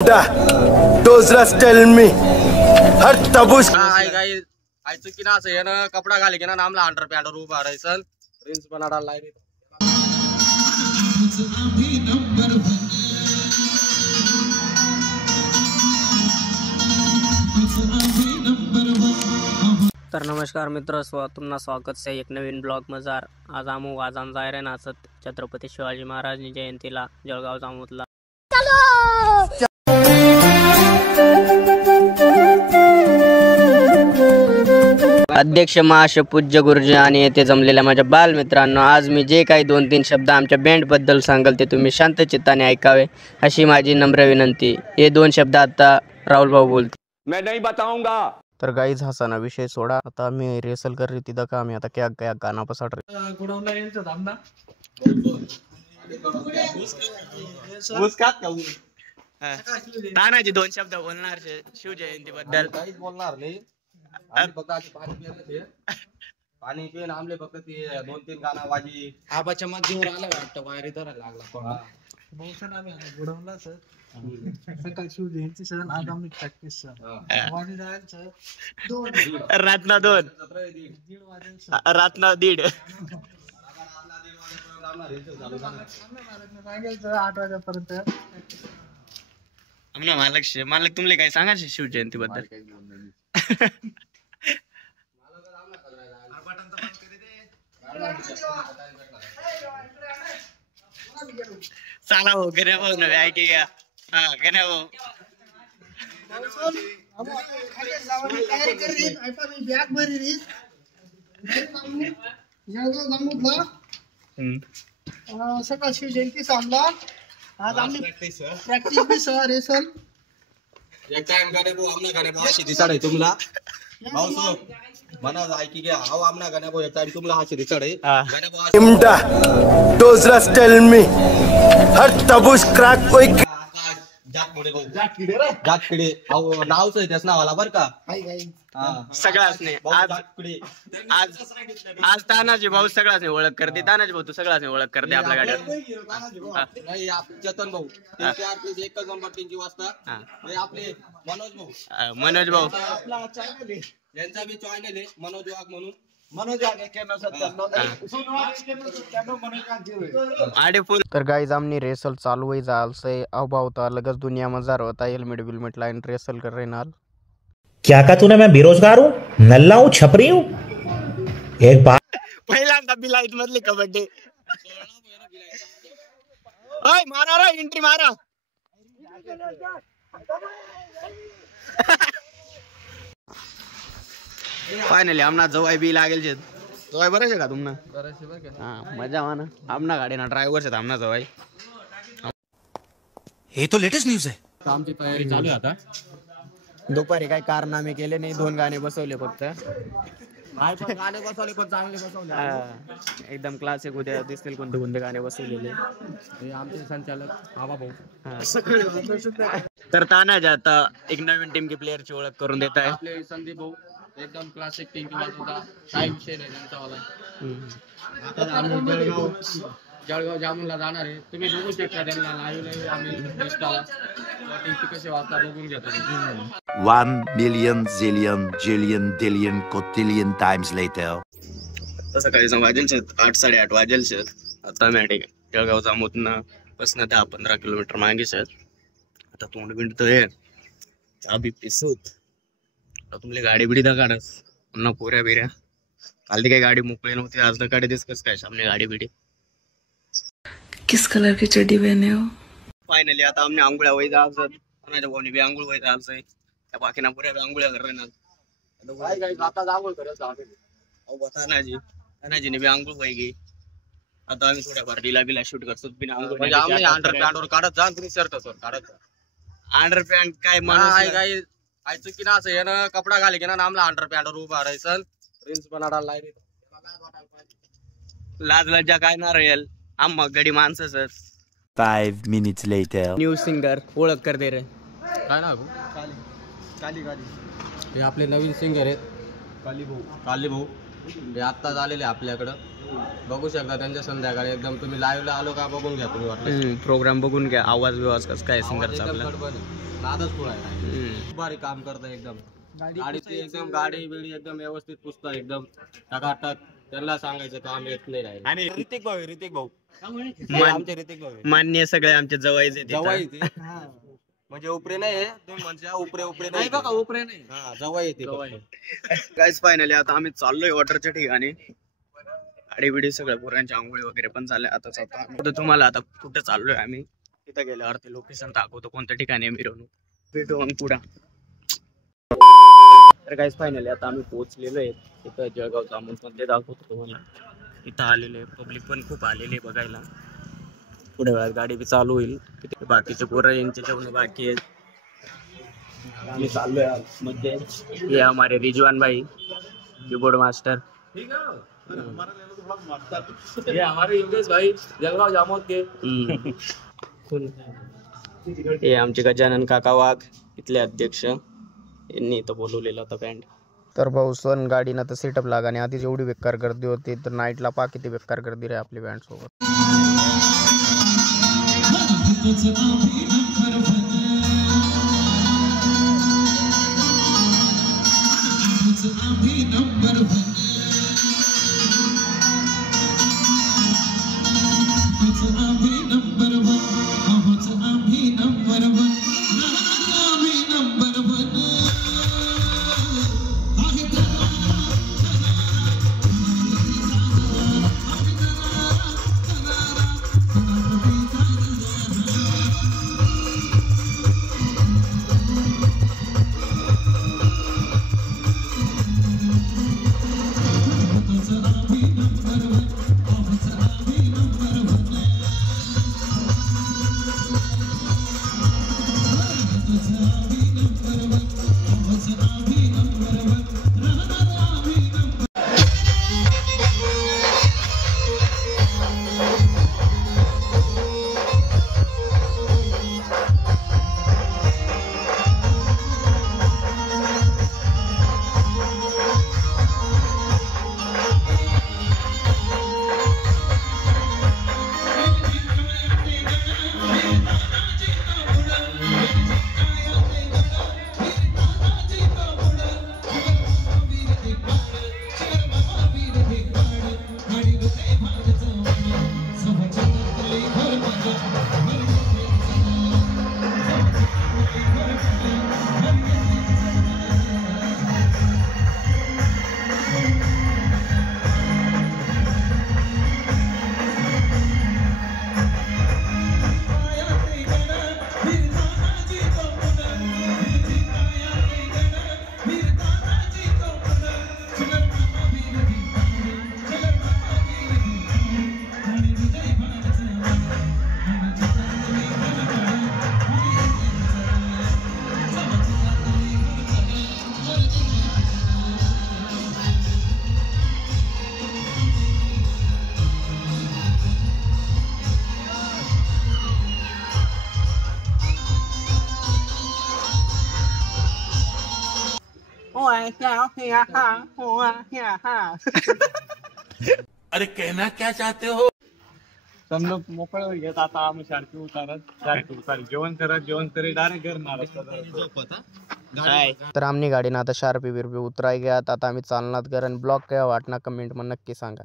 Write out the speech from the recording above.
Those just tell me. हर तबुश. आई चुकी ना असं ना कपडा घाले की ना नामला अंडर पॅन्टवर उभा राहायचं रिन्स बनाडा लाईन. तर नमस्कार मित्र, तुम्हाला स्वागत आहे एक नवीन ब्लॉग मजार. आज आम्ही वाजन जायरे नाचत छत्रपती शिवाजी महाराज जयंतीला जळगाव जामोदला. अध्यक्ष महाशय पूज्य गुरुजी आणि येथे जमलेल्या माझ्या बालमित्रांनो, आज मी जे काही 2-3 शब्द आमच्या बँड बद्दल सांगेल ते तुम्ही शांत चित्ताने ऐकावे अशी माझी नम्र विनंती. हे 2 शब्द आता राहुल भाऊ बोलतो. मैं नहीं बताऊंगा. तर गाईज हसाना विषय सोडा. आता आम्ही रेसल कर रही तिथं का आम्ही आता क्या गाणं पसाड रे गुडवला यांचं थांब ना. तानाजी 2 शब्द बोलणार शिवजयंती बद्दल. काहीच बोलणार नाही. फक्त पाणी पिऊन आमले फक्त ते 2-3 गाणं वाजी आबाच्या मध्येवर आला वाटतं वायरी धरायला लागला. बहुशन आम्ही बुडवला सर. सकाळी शिवजयंती सर, आज आम्ही प्रॅक्टिस सर. वाणी जायचं 2 रातना 2 1:30 वाजेल रातना 1:30 सर. 8 वाजेपर्यंत. आम्हाला मालक तुमले काय सांगा शिवजयंती बद्दल. चला हो गण्या भाऊ नव्हे ऐके घ्या. हा गण्या भाऊ बॅग भरी सकाळ शिवजयंती सामला. आज आम्ही प्रॅक्टिस बी सर रेसल एक टाइम गाणे भाऊ आमना गाणे भाऊ अशी दिसाड आहे तुम्हाला भाऊ सो मना ऐकी घ्या. हाव आमना गाणे भाऊ एक टाइम तुम्हाला हाशी दिसाड आहे गाणे भाऊ इमडा. Those just tell me. हर तबुश क्रॅक कोई. जात मोडे भाऊ जात किडे अहो नावच आहे त्याच नावाला बर का. सगळाच नाही आज तानाजी भाऊ सगळाच नाही ओळख करते. तानाजी भाऊ तू सगळाच नाही ओळख करते आपल्या गाड्यात. नाही चेतन भाऊ 1 नंबर 3 वाजता. आपले मनोज भाऊ यांचा बी चॅनल आहे मनोज वाघ म्हणून. तर गाइस आमनी रेसल चालू है जाल से अब होता लगस दुनिया में जार होता हेलमेट लाइन रेसल कर रहे नाल. क्या कहा तूने? मैं बेरोजगार हूँ, नल्ला हूँ, छपरी हूँ. एक बात पहिल्यांदा बिलाईत मधली कबड्डी. ओय मारा रे एंट्री मारा. फायनली आमना जवाई बी लागेल छे. जवाई बरे छे का तुमना? बरे छे बर का. हां मजा आवा ना. आमना गाडीना ड्रायव्हर छे आमना जवाई. हे तो लेटेस्ट न्यूज है. आमची तयारी चालू आहे आता. दुपारी काही कारनामे केले नाही. 2 गाणे बसवले फक्त. गाणे बसवले पण चांगले बसवले. एकदम क्लासिक उद्या दिसतील कोणते गाणे बसवलेले. हे आमचे संचालक आबा भाऊ. तर तानाजी आता एक नवीन टीम की प्लेयर ची ओळख करून देत आहे. आपले संदीप भाऊ एकदम क्लासिक टीम होता. काही विषय नाही त्यांचा वाला. आता आम्ही जळगाव जामूनला जाणार आहे. तुम्ही बघू शकता त्यांना लाईव्ह आम्ही इंस्टाला टीम कसे वाजता बघून घेतो. 1 million zillion jillion dillion cotillion times later. तसं काही वाजेल 8-8:30 वाजेल. आता मॅटिक जळगाव जामोदना बसनं 10-15 किलोमीटर मागे आता तोंड बिंडतोय. चाबी पिसूत तुमले गाडी बिडी दा काढस पुन्हा पोऱ्या बिऱ्या. काल ती काही गाडी मोकळी नव्हती. आज गाडी दिसकस काय सामने गाडी बिडी. किस कलर की चड्डी पहने हो? फायनली आता आमने आंघोळ्या वय जायचं. कोणाच्या भाऊनी बी आंघोळ वय जायचंय. त्या बाकीना पुऱ्या बी आंघोळ्या कर ना. आता आंघोळ करत अहो तानाजीने बी आंघोळ वय गे. आता आम्ही थोड्या पार्टीला बिला शूट करतो बिना आंघोळ. म्हणजे आम्ही अंडर पॅन्टवर काढत जा तुम्ही शर्ट वर काढत जा. अंडर पॅन्ट काय माणूस काय आई चुकी ना असं ना कपडा घाले की ना नामला अंडर पॅन्टवर उभा राहायचं रिन्स बनाडा लाईन. लाज लज्जा काय ना रेल आम्हा गडी माणसं. 5 minutes later. न्यू सिंगर ओळख कर दे रे. काय ना काली हे आपले नवीन सिंगर आहेत काली भाऊ हे आत्ताच आलेले आपल्याकडं. बघू शकता त्यांच्या संध्याकाळी एकदम तुम्ही लाईव्हला आलो का बघून घ्या तुम्ही. वाटलं प्रोग्राम बघून घ्या. आवाज बिवाज कसं काय सिंगरचा आपला. नादच पुढे खूप भारी काम करता एकदम. गाडीची एकदम गाडी बिडी एकदम व्यवस्थित पुसता एकदम टकाटक. त्यांना सांगायचं काम येत नाही राहील. आणि ऋतिक भाऊ आमचे ऋतिक भाऊ मान्य सगळे आमचे जवळचे जवळ येते म्हणजे उपरे नाही तुम्ही म्हणजे उपरे नाही बघा उपरे नाही. हा जवळ येते. गाईस फायनली आता आम्ही चाललोय वॉटरच्या ठिकाणी. गाडी बिडी सगळ्या पोरांच्या आंघोळी वगैरे पण झाल्या. आता तुम्हाला आता कुठं चाललोय आम्ही तिथं गेल्यावर ते लोकेशन दाखवतो कोणत्या ठिकाणी आहे मिरवणूक. भेटू मग पुढं. तर गाईस फायनली आता आम्ही पोहोचलेलो आहे तिथं जळगाव जामून पण ते दाखवतो तुम्हाला. इथं आलेले पब्लिक पण खूप आलेले बघायला. पुढे वेळात गाडी बी चालू होईल. बाकीचे पोरं यांचे जेवण बाकी आहेत. आम्ही चाललोय मध्ये. ये हमारे रिजवान भाई कीबोर्ड मास्टर. ये हमारे योगेश भाई जळगाव जामोद के. हे आमचे गजानन काका वाघ इथले अध्यक्ष यांनी इथं बोलवलेलं होतं बँड. तर भाऊ सण गाडीनं तर सेटअप लागा आणि आधीच एवढी बेकार गर्दी होती तर नाईटला पा किती बेकार गर्दी रे आपली बँड सोबत. अरे कहना क्या चाहते हो? सब लोग मोकळे घेत आता आम्ही शार्की उतारत जेवण करी डायरेक्ट करणार. तर आमनी गाडीनं आता शार्पी बिरपी उतराय घ्यात. आता आम्ही चालणार कारण ब्लॉग काय वाटणार कमेंट मध्ये नक्की सांगा.